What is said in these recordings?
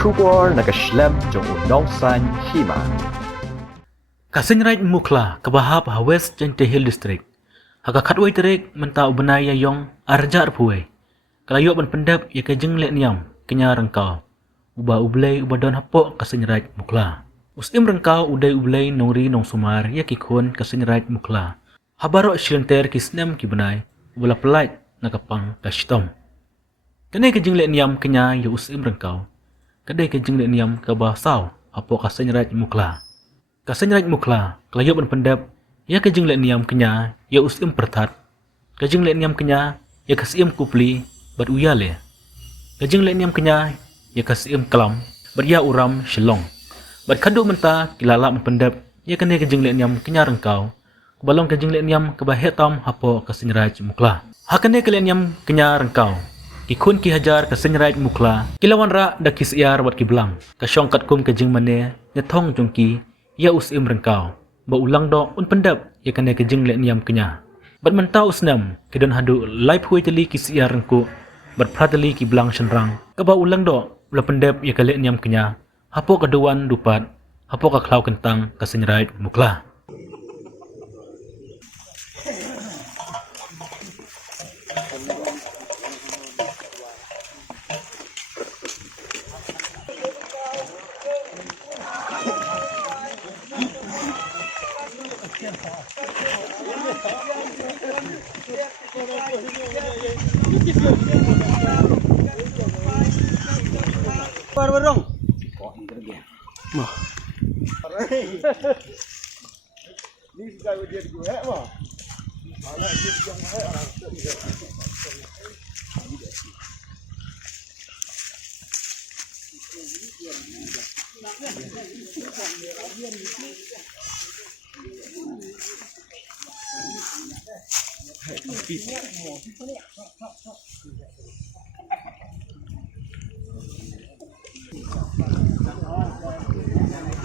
Kubor nakaslem jong udongsan hima. Kasenrait mukla kabahap ha West Jente Hill District. Haka khatwai terik menta ubenai yong arjar puai. Kalayo ban pendap ya kajeng lek niam kenya rengkau. Uba ublei ubadon hapok kasenrait mukla. Usim rengkau udai ublei nongri nong sumar ya kikun kasenrait mukla. Habaro shilenter kisnem kibenai ubala pelait nakapang kastom. Kene kajeng lek niam kenya ya usim rengkau. Kadai kajeng lek niam kabah saw hapok kasenrait mukla. Kasenrait mukla, kelayo ban pendap, ya kajeng lek niam kenya, ya usim pertat. Kajeng lek niam kenya, ya kasim kupli, bat uyale. Kajeng lek niam kenya, ya kasim kelam, bat ya uram shilong. Bat kaduk menta kilala ban pendap, ya kene kajeng lek niam kenya rengkau. Kubalong kajeng lek niam kabah hetam hapo kasenrait mukla. Hakane ke lek niam kenya rengkau. Kikun ki hajar kasenrait mukla, kilawan ra da kisiar wat kiblang. Kasyong katkum kajeng mane, nyatong jongki, ya usim rengkau. Ba ulang do un pendap ya kane kejeng lek niam kenya. Bat mentau usnam kedon hadu live hui teli kisiar rengku. Bat prateli ki blang senrang. Kaba ulang do ula pendap ya kalek niam kenya. Hapo kaduan dupat. Hapo ka klau kentang kasenrait mukla. Barbarong. Mah. Ni sekali dia juga mah. Anak dia yang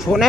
Phone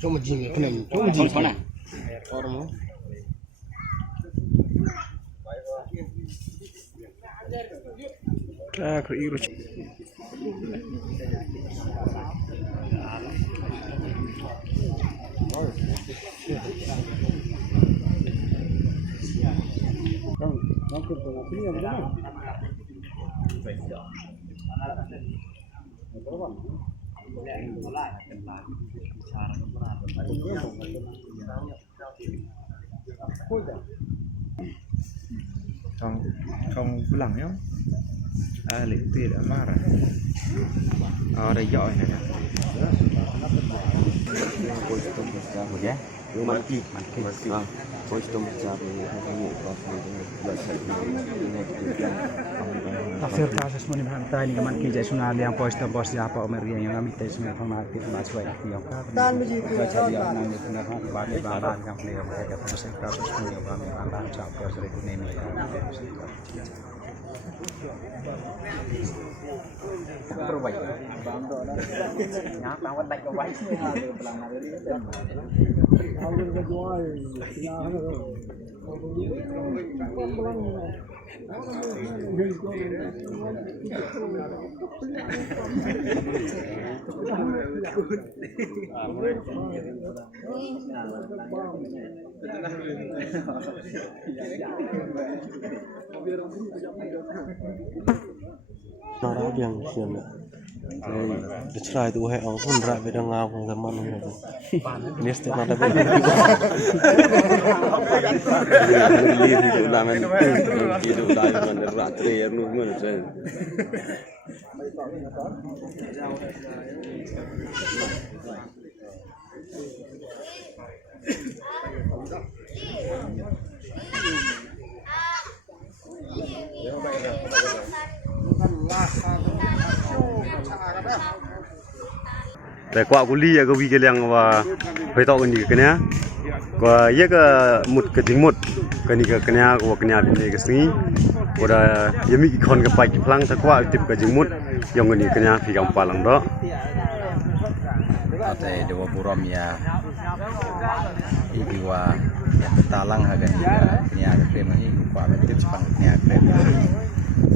Cuma jing kena cuma jing mana? Orang aku iru. Không lằng nhá. Lấy tiền đã marah. Đây giỏi này. Maki. Tafsir kasus muni hantai ni man kijai sunali yang posto bos apa omeria yang kami tes semua format itu masuk yang kau. Dan begitu. Baca dia nang ni kena hak bagi bahan yang beliau mereka kasus muni kami bahan campur seribu nemi. Perbaik. Nyat lawan baik baik. Alur kejual. Nó yang siam ya. The try to have on pun rak bedang ngau zaman ni. Ni setiap ada bedang. Lihat itu laman itu dah mana rak terakhir nu mana saya. Tại quả của ly cái vi cái làng và phải tạo cái gì cái này, và cái một cái tiếng một cái này cái này của cái nhà bên cái sinh, và là cái mi con cái bạch phăng thắc quả tiếp cái tiếng một, yang cái nhà thì cầm palang đó. Tại dewa buram ya, ikiwa talang hagan cái nhà cái krem ini quả tiếp phăng cái nhà krem.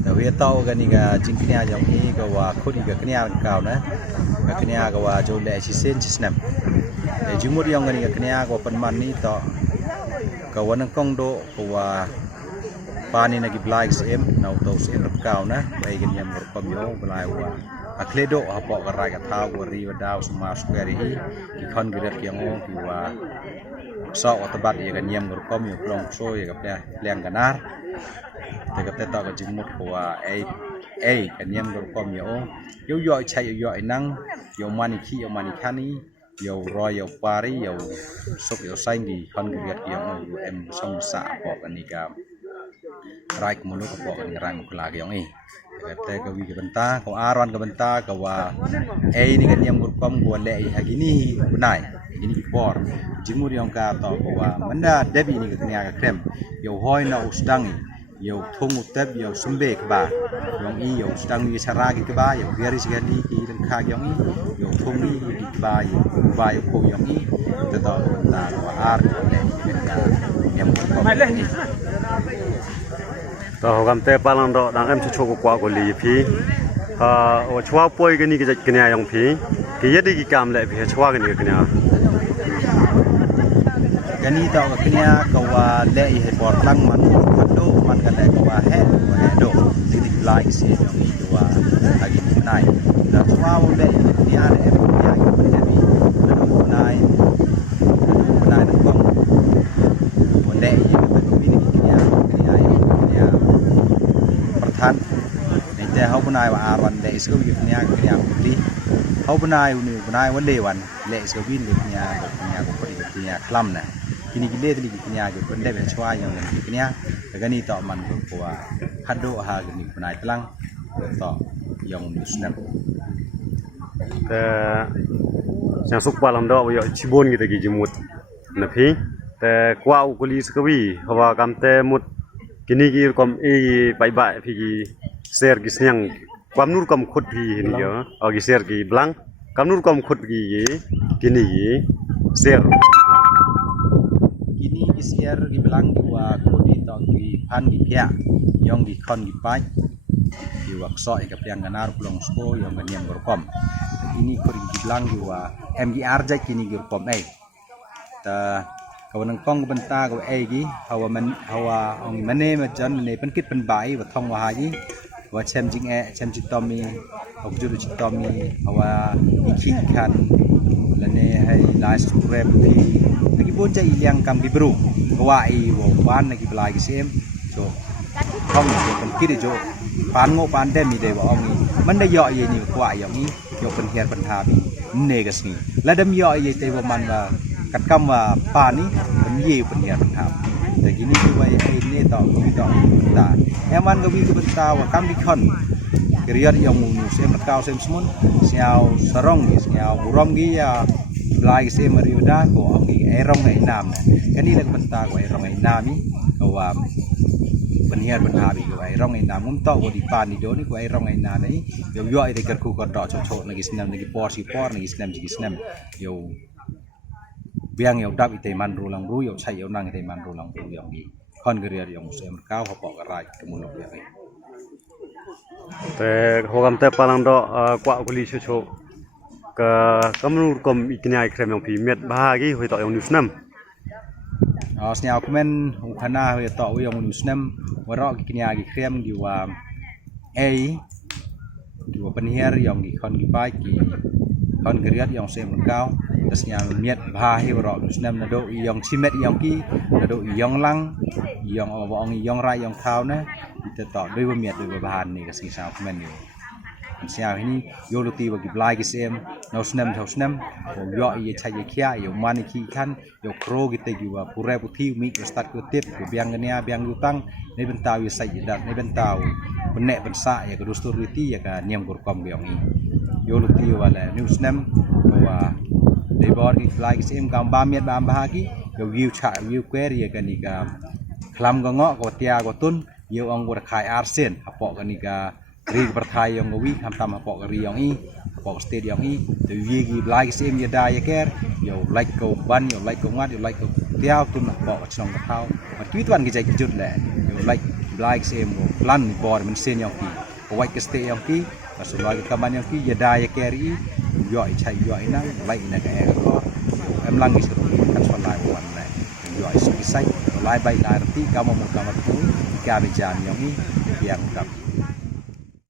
Tapi tahu kan ni ka jingknya yang ni ka wa khut ni ka kenya kau na ka kenya ka wa jo le si sen si snap e jumur yang ni ka kenya ka penman ni to ka wa nang kong do ka wa pa ni na ki black sem nau to sem kau na bai kan yang kom yo blai wa akledo ha po ka rai ka thau wa ri wa dau sma square hi ki khon ki ret yang o ki wa so otabat ye kan yang kom yo plong so ye ka leng kanarแต่ก็ต่อกับจิมุดหัวกันยังรวมความย่อย่อยใช้ย่อยนั่งย่อมันขี้ย่อมันขันนี้ย่อรอยย่อปารีย่อสุกย่อไซน์ดีคนเกลียดย่อเอ็มสมสะปอกอันนี้กับรายกมนุษย์ปอกอันนี้รายมุขลาย่อนี้แต่ก็วิกับบันตาของอารอนกับบันตากับว่านี่กันยังรวมความกัวเละอย่างนี้บุญนายini kipor jimur yang kata bahwa benda debi ini ketengah krem yo hoi na usdangi yo thung utep yo sumbe kba yang i yo usdangi saragi kba yo biari segani ki lengkha yang i yo thung ni di kba yo ko yang i tetap ta wa ar yang ini Tao cầm tay palang đó đang em cho quả của lì phí, chua bôi cái này cái này yang phí, cái gì cái cam lại phí chua cái này cái này. Cái này tao cái này kau lệ hệ bọt lăng man do man cái lệ kau hệ do, thì lại cái gì yang ini kau lagi naik, dan chua lệ cái này em yang ini jadi, naik nang kong, lệ yang ini perthan, nanti hau benai wa aran lệ sekali cái này beli, hau benai wan lewan lệ sekali cái này cái này kelam na, kini gile tu cái này cái benda bercuai yang cái này, cái này tak man berkuah, hado ha cái này benai telang, tak yang snap. Yang suk palang đó bây giờ chibon gitu cái jimut, nè phí,แต่กว่าอุกฤษก็วิ่งเพราะว่าคำแต่หมดกินนี่ก็คอมเอไปบ่ายพี่ share ki siang kamnur kam khut bi ni yo agi share ki blang kamnur kam khut gi ye kini ye share kini kisiar di belang dua kodi tong di pan di pia yang di kon di pai di waksoi ke piang ganar pulang sko yangganiam gorkom ini kodi di belang dua MGR jai kini gorkom ta kawan kong benta ko gi hawa ong mane ma jan ne penkit pen bai wa thong wa haji wa chem jing tommy ok juru tommy hawa iking kan lane hai last rep di lagi bonja yang kam di bru wa I wo ban lagi belai gi sem so thong ne penkit jo pan ngo pan den mi de wa ong man da yo ye ni kwa yo ni yo pen hian pen ha bi ne ga sni la dam yo ye te wa man wa kat kam wa pa ni pen ye pen hian pen haแต่กนี่คือว่าไอ้นี่ต่อตาแอมันก็วิ่งกับตาว่ากัมบิคอนกระยาyang munu sem rakau sem semun siau sarong ni siau buram gi ya blai sem mariuda ko angi erong ai nam kan ni lek benta ko erong ai nam ni ko wa penhiar benta bi ko erong ai nam mum to ko di pan ni do ni ko erong ai nam ni yo yo ai de ker ku ko do cho lagi senam lagi por lagi senam ji senam yo biang yo dap ite man rulang ru yo chai yo nang ite man rulang ru yo gi kon geria yo sem kau ho pok rai kemun lo ya te hogam te palang do kwa kuli chu ka kamnur kom iknyai krem yang pi met bahagi hoi to yang nusnam snya komen khana hoi to yo nusnam waro knya gi krem di wa di wa penhiar yang gi kon gi pai ki kon geria yo sem kau tasnya miet bahi waro nusnam na do yang chimet yang ki na do yang lang yang awang yang rai yang thau na kita to doi wa miet doi wa bahan ni ka si sa komen ni sia ini yo luti wa gi blai gi sem no snam thau snam ko yo ye chai ye khia yo mani ki khan yo kro gi te gi wa pure puthi mi ko start ko tip ko biang gania biang utang nei bentau ye sai dat nei bentau benek bensa ya ko dustur riti ya ka niam gor kom biang ni yo luti wa la new snam wa dei bor gi blai gi sem kam ba miet ba bahagi yo view cha view query ya ka ni ka khlam ko ngo ko tia ko tun yo ong ko khai arsen apo ka ni ka ri perthai yang wi ham tam apo ka ri yang I apo stadium I de wi gi blai gi sem ya da ya ker yo like ko ban yo like ko ngat yo like ko tia tun apo ka chong ka thau ma ki tuan gi jai ki jut le yo like blai gi sem ko plan bor men sen yang ki ko white ke stay yang ki so lagi kaman yang ki ya da ya ker I yo I chai yo I na like na ka ko em lang gi suruh kan so lai wan le yo I sai lai bai lai ti ka mo ka ma tu ka be jam yang I yang tak